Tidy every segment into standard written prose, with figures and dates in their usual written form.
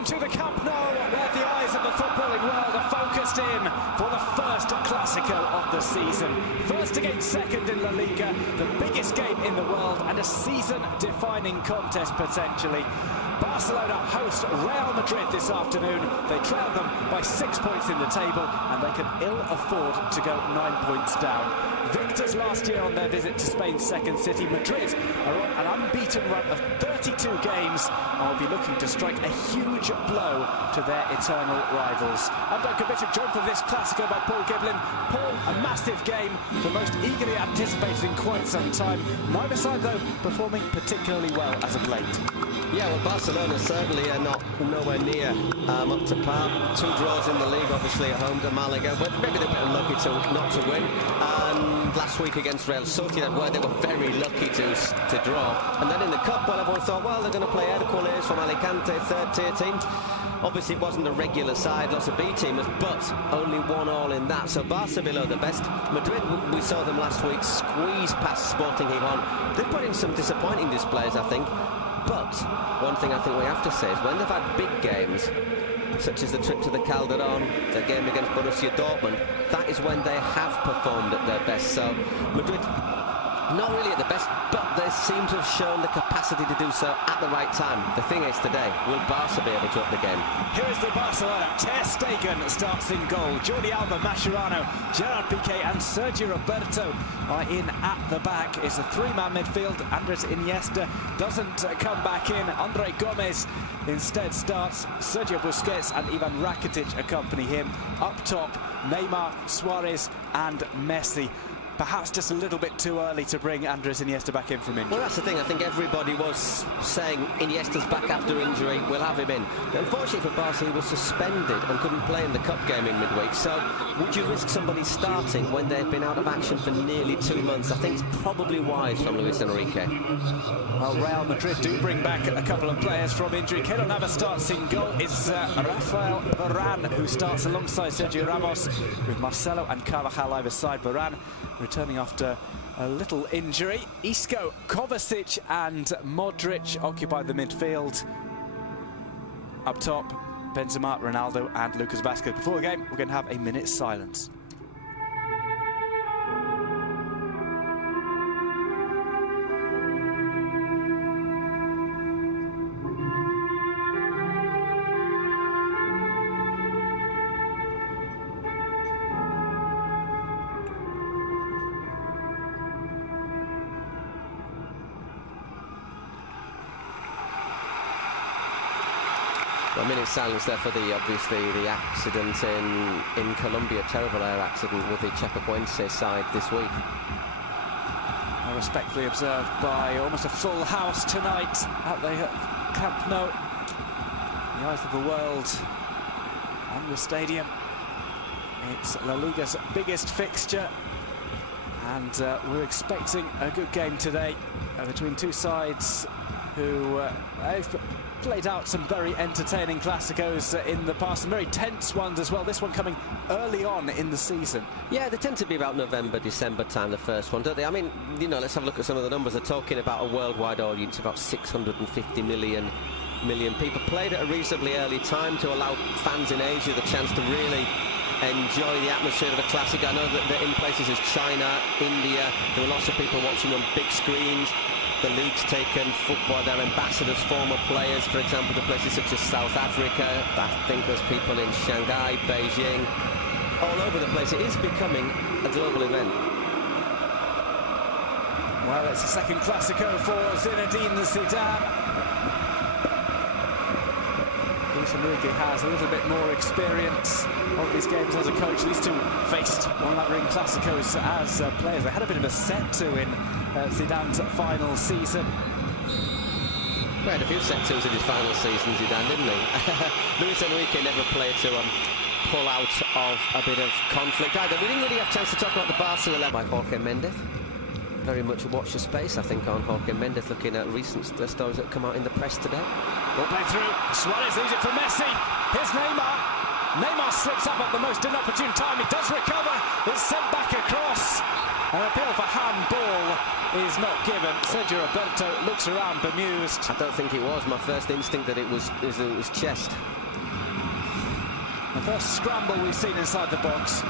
Welcome to the Camp Nou, where the eyes of the footballing world are focused in for the first Clásico of the season. First against second in La Liga, the biggest game in the world and a season-defining contest potentially. Barcelona host Real Madrid this afternoon. They trail them by 6 points in the table and they can ill afford to go 9 points down. Victors last year on their visit to Spain's second city, Madrid are on an unbeaten run of 32 games and will be looking to strike a huge blow to their eternal rivals. I'm Duncan Bishop, joined for this Clásico by Paul Giblin. Paul, a massive game, the most eagerly anticipated in quite some time. Neither side, though, performing particularly well as of late. Yeah, well, Barcelona certainly are nowhere near up to par. 2 draws in the league, obviously at home to Malaga, but maybe they're a bit unlucky not to win. And last week against Real Sociedad, where they were very lucky to draw. And then in the Cup, well, everyone thought, well, they're going to play Hércules from Alicante, third-tier team. Obviously, it wasn't a regular side, lots of B-teamers, but only 1-1 in that. So Barca below the best. Madrid, we saw them last week squeeze past Sporting Gijón. They put in some disappointing displays, I think. But one thing I think we have to say is when they've had big games, such as the trip to the Calderón, the game against Borussia Dortmund, that is when they have performed at their best. So Madrid, not really at the best, but they seem to have shown the capacity to do so at the right time. The thing is today, will Barca be able to up the game? Here is the Barcelona. Ter Stegen starts in goal. Jordi Alba, Mascherano, Gerard Piqué and Sergio Roberto are in at the back. It's a 3-man midfield. Andres Iniesta doesn't come back in. Andre Gomez instead starts. Sergio Busquets and Ivan Rakitic accompany him. Up top, Neymar, Suarez and Messi. Perhaps just a little bit too early to bring Andres Iniesta back in from injury. Well, that's the thing. I think everybody was saying Iniesta's back after injury, we'll have him in. But unfortunately for Barca, he was suspended and couldn't play in the cup game in midweek. So would you risk somebody starting when they've been out of action for nearly 2 months? I think it's probably wise from Luis Enrique. Well, Real Madrid do bring back a couple of players from injury. Keylor Navas starts in goal. It's Rafael Varane who starts alongside Sergio Ramos, with Marcelo and Carvajal either side. Varane returning after a little injury. Isco, Kovacic and Modric occupy the midfield. Up top, Benzema, Ronaldo and Lucas Vázquez. Before the game, we're going to have a minute's silence. A minute's silence there for obviously the accident in Colombia, terrible air accident with the Chapecoense side this week. Respectfully observed by almost a full house tonight at the Camp Nou. The eyes of the world on the stadium. It's La Liga's biggest fixture, and we're expecting a good game today between two sides who have played out some very entertaining Clásicos in the past, some very tense ones as well. This one coming early on in the season. Yeah, they tend to be about November, December time, the first one, don't they? I mean, you know, let's have a look at some of the numbers. They're talking about a worldwide audience, about 650 million people. Played at a reasonably early time to allow fans in Asia the chance to really enjoy the atmosphere of a classic. I know that in places as China, India, there were lots of people watching on big screens. The league's taken football, their ambassadors, former players, for example, to places such as South Africa. I think there's people in Shanghai, Beijing, all over the place. It is becoming a global event. Well, it's a second Clásico for Zinedine Zidane. Luis Enrique has a little bit more experience of these games as a coach. These two faced one another in Clásicos as players. They had a bit of a set to in Zidane's final season. He had a few set twos in his final season, Zidane, didn't he? Luis Enrique never played to pull out of a bit of conflict either. We didn't really have a chance to talk about the Barca 11 by Jorge Mendes. Very much watch the space, I think, on Jorge Mendes, looking at recent stories that come out in the press today. Ball play through. Suarez leaves it for Messi. Here's Neymar. Neymar slips up at the most inopportune time. He does recover. It's sent back across. An appeal for handball is not given. Sergio Roberto looks around bemused. I don't think it was. My first instinct that it was chest. The first scramble we've seen inside the box.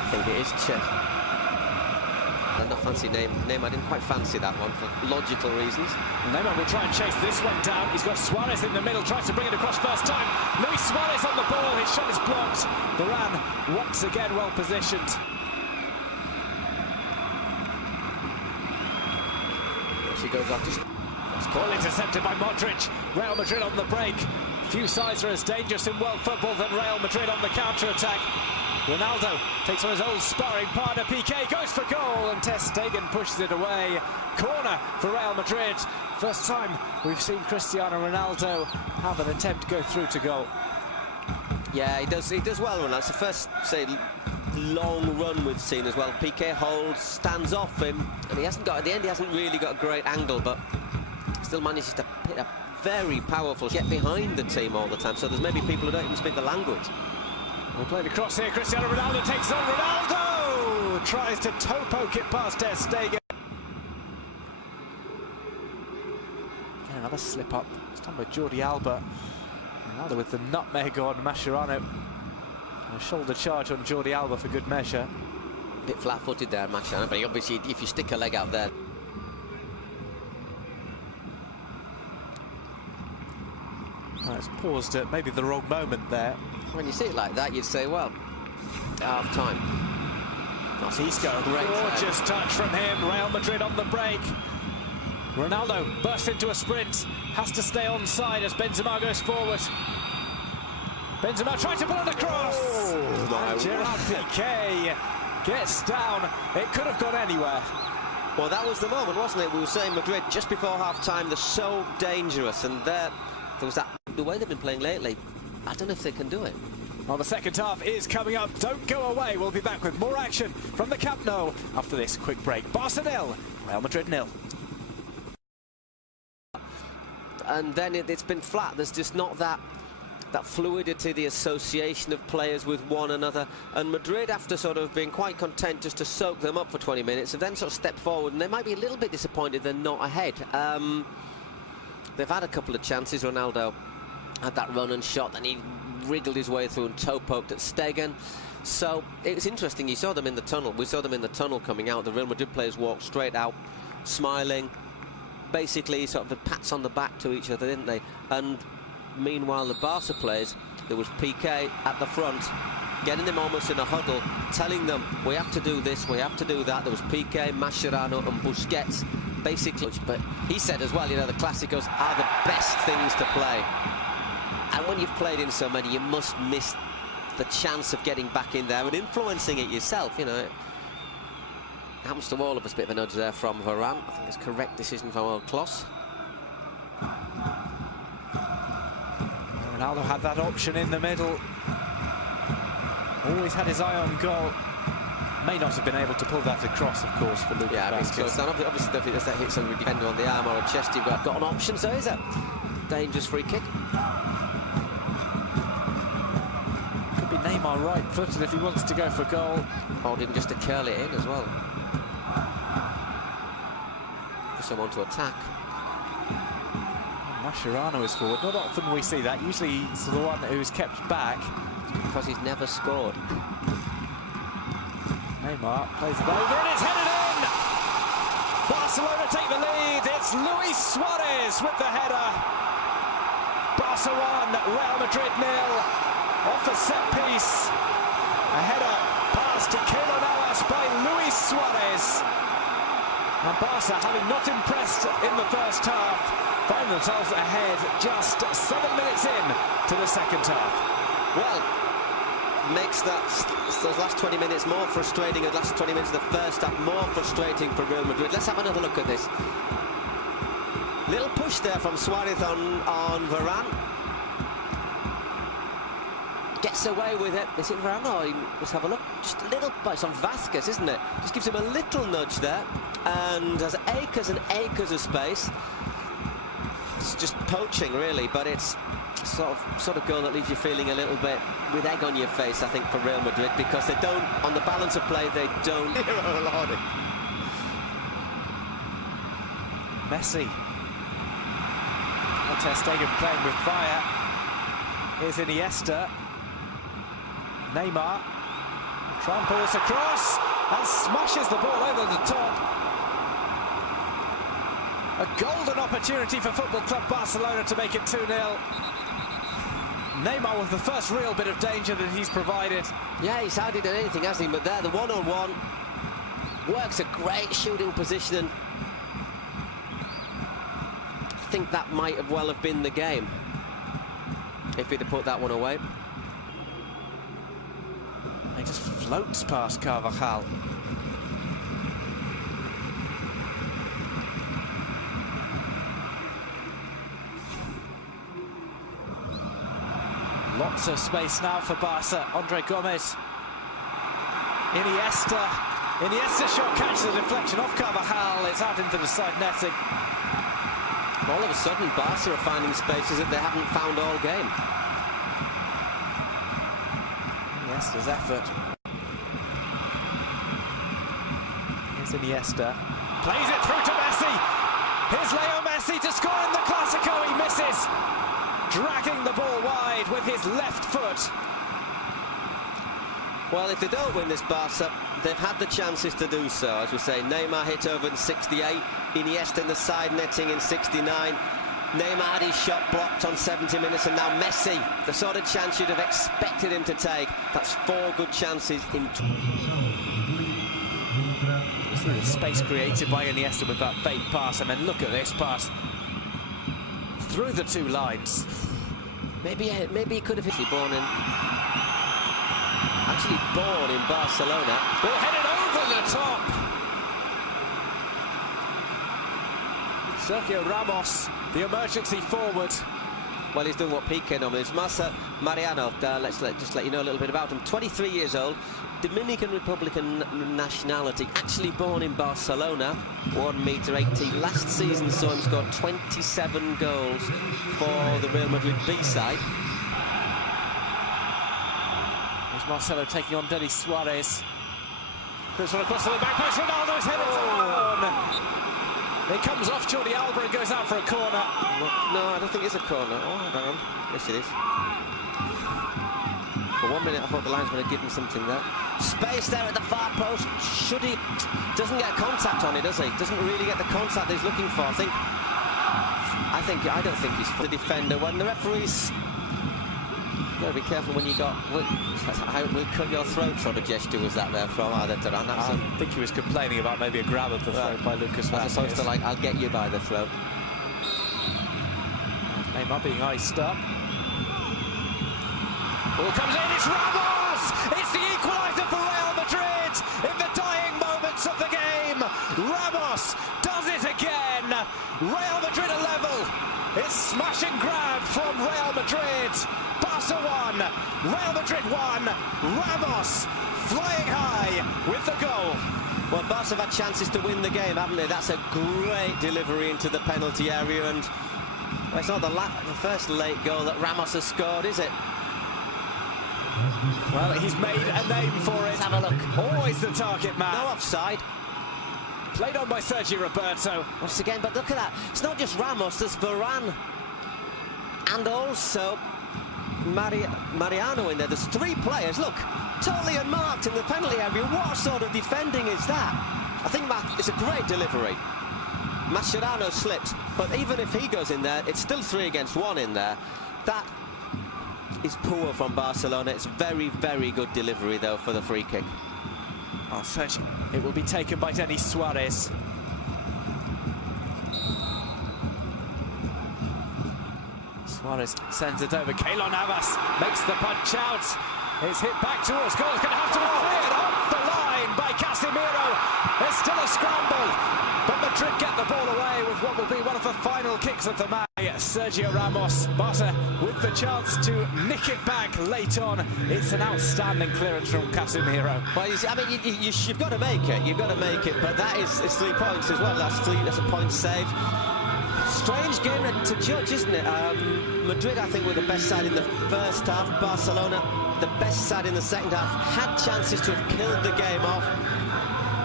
I think it is chest. A not fancy name. I didn't quite fancy that one for logical reasons. Neymar will try and chase this one down. He's got Suarez in the middle, tries to bring it across first time. Luis Suarez on the ball, his shot is blocked. Varane once again well positioned. She goes off just... Ball intercepted by Madrid. Real Madrid on the break. Few sides are as dangerous in world football than Real Madrid on the counter-attack. Ronaldo takes on his old sparring partner, Piqué, goes for goal, and Ter Stegen pushes it away. Corner for Real Madrid. First time we've seen Cristiano Ronaldo have an attempt go through to goal. Yeah, he does well, Ronaldo. It's the first, say, long run we've seen as well. Piqué holds, stands off him, and he hasn't got, at the end, he hasn't really got a great angle, but still manages to hit a very powerful, get behind the team all the time. So there's maybe people who don't even speak the language. We'll play the cross here. Cristiano Ronaldo takes on Ronaldo! Tries to toe poke it past Ter Stegen. Again, another slip up. This time by Jordi Alba. Ronaldo with the nutmeg on Mascherano. And a shoulder charge on Jordi Alba for good measure. A bit flat-footed there, Mascherano, but obviously if you stick a leg out there. Oh, it's paused at maybe the wrong moment there. When you see it like that, you'd say, well, half-time. Isco, gorgeous touch from him. Real Madrid on the break. Ronaldo bursts into a sprint. Has to stay onside as Benzema goes forward. Benzema trying to pull it across. And Gerard Piqué gets down. It could have gone anywhere. Well, that was the moment, wasn't it? We were saying Madrid just before half-time, they're so dangerous. And there was that, the way they've been playing lately. I don't know if they can do it. Well, the second half is coming up. Don't go away. We'll be back with more action from the Camp Nou after this quick break. Barca 0, Real Madrid 0. And then it's been flat. There's just not that fluidity, the association of players with one another. And Madrid, after sort of being quite content just to soak them up for 20 minutes, have then sort of stepped forward, and they might be a little bit disappointed they're not ahead. They've had a couple of chances. Ronaldo had that run and shot, then he wriggled his way through and toe poked at Stegen. So it was interesting. You saw them in the tunnel. We saw them in the tunnel coming out. The Real Madrid players walked straight out, smiling, basically sort of pats on the back to each other, didn't they? And meanwhile, the Barca players, there was Piqué at the front, getting them almost in a huddle, telling them, we have to do this, we have to do that. There was Piqué, Mascherano and Busquets, basically. But he said as well, you know, the Clásicos are the best things to play. And when you've played in so many, you must miss the chance of getting back in there and influencing it yourself, you know. It happens to all of us. A bit of a nudge there from Varane. I think it's a correct decision from old Kloss. Ronaldo had that option in the middle. Always had his eye on goal. May not have been able to pull that across, of course, for Lucas Vázquez. Obviously, if that hits a defender on the arm or a chest, you've got an option, so is it? Dangerous free kick. Could be Neymar right-footed if he wants to go for goal. Or even just to curl it in as well. For someone to attack. Mascherano is forward. Not often we see that. Usually he's the one who's kept back. Because he's never scored. Neymar plays it over and it's headed in! Barcelona take the lead. It's Luis Suarez with the header. Barca 1, Real Madrid 0. Off a set piece. A header passed to Keylor Navas by Luis Suarez. And Barca, having not impressed in the first half, find themselves ahead just 7 minutes in to the second half. Well, makes those last 20 minutes more frustrating, and the last 20 minutes of the first half more frustrating for Real Madrid. Let's have another look at this. Little push there from Suarez on Varane. Gets away with it. Is it Varane? Oh, let's have a look. Just a little, but it's on Vázquez, isn't it? Just gives him a little nudge there, and has acres and acres of space. It's just poaching, really, but it's sort of goal that leaves you feeling a little bit with egg on your face, I think, for Real Madrid, because they don't, on the balance of play, they don't. Messi. Ter Stegen playing with fire. Here's Iniesta. Neymar tramples across and smashes the ball over the top. A golden opportunity for Football Club Barcelona to make it 2-0. Neymar with the first real bit of danger that he's provided. Yeah, he's hardly done anything, hasn't he? But there, the one-on-one works a great shooting position. And I think that might have well have been the game if he'd have put that one away. He just floats past Carvajal. Lots of space now for Barca. Andre Gomez. Iniesta shot catches the deflection off Carvajal. It's out into the side netting. All of a sudden, Barca are finding spaces that they haven't found all game. Iniesta's effort. Here's Iniesta. Plays it through to Messi. Here's Leo Messi to score in the Clásico. He misses. Dragging the ball wide with his left foot. Well, if they don't win this, Barca, they've had the chances to do so. As we say, Neymar hit over in 68, Iniesta in the side netting in 69. Neymar had his shot blocked on 70 minutes, and now Messi, the sort of chance you'd have expected him to take. That's 4 good chances in. The space created by Iniesta with that fake pass, and then look at this pass through the 2 lines. Maybe he could have actually born in Barcelona. Ball headed over the top. Sergio Ramos, the emergency forward. Well, he's doing what Piqué normally is. Mariano, let's just let you know a little bit about him. 23 years old, Dominican Republican nationality, actually born in Barcelona, 1m80. Last season saw him score 27 goals for the Real Madrid B-side. There's Marcelo taking on Denis Suarez. Puts one across to the back post. Ronaldo's headed on. It comes off Jordi Alba and goes out for a corner. No, I don't think it's a corner. Oh, hang on. Yes, it is. For 1 minute, I thought the linesman had given something there. Space there at the far post. Should he? Doesn't get contact on it, does he? Doesn't really get the contact he's looking for. I don't think he's the defender. When the referee's, you've got to be careful when you got. We'll cut your throat sort of gesture was that there from either Turan? I think he was complaining about maybe a grab of the throat by Lucas Vázquez. As opposed to like, I'll get you by the throat. Neymar being iced up. Ball comes in, it's Ramos! It's the equaliser for Real Madrid in the dying moments of the game. Ramos does it again. Real Madrid are level. It's smash and grab from Real Madrid. Barca 1, Real Madrid 1. Ramos flying high with the goal. Well, Barca have had chances to win the game, haven't they? That's a great delivery into the penalty area, and well, it's not the first late goal that Ramos has scored, is it? Well, he's made a name for it. Let's have a look. Always the target man. No offside. Played on by Sergio Roberto. Once again, but look at that. It's not just Ramos, there's Varane. And also Mariano in there. There's 3 players. Look, totally unmarked in the penalty area. What sort of defending is that? I think it's a great delivery. Mascherano slipped, but even if he goes in there, it's still 3 against 1 in there. That is poor from Barcelona. It's very, very good delivery, though, for the free kick. Oh, it will be taken by Denis Suarez. Suarez sends it over. Keylor Navas makes the punch out. It's hit back towards goal. It's going to have to be cleared off the line by Casemiro. There's still a scramble, but Madrid get the ball away with what will be one of the final kicks of the match. Sergio Ramos, Barca with the chance to nick it back late on. It's an outstanding clearance from Casemiro. Well, I mean, you've got to make it. You've got to make it, but it's 3 points as well. That's a point saved. strange game to judge, isn't it? Madrid, I think, were the best side in the first half. Barcelona, the best side in the second half, had chances to have killed the game off.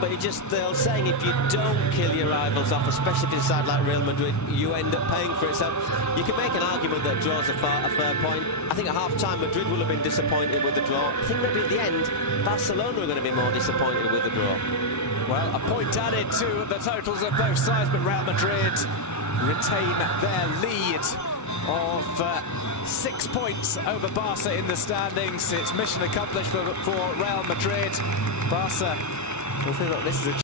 But the old saying, if you don't kill your rivals off, especially if it's a side like Real Madrid, you end up paying for it. So you can make an argument that draws a fair point. I think at half-time, Madrid will have been disappointed with the draw. I think maybe at the end, Barcelona are going to be more disappointed with the draw. Well, a point added to the totals of both sides, but Real Madrid retain their lead of 6 points over Barca in the standings. It's mission accomplished for Real Madrid. Barca, well, look, this is a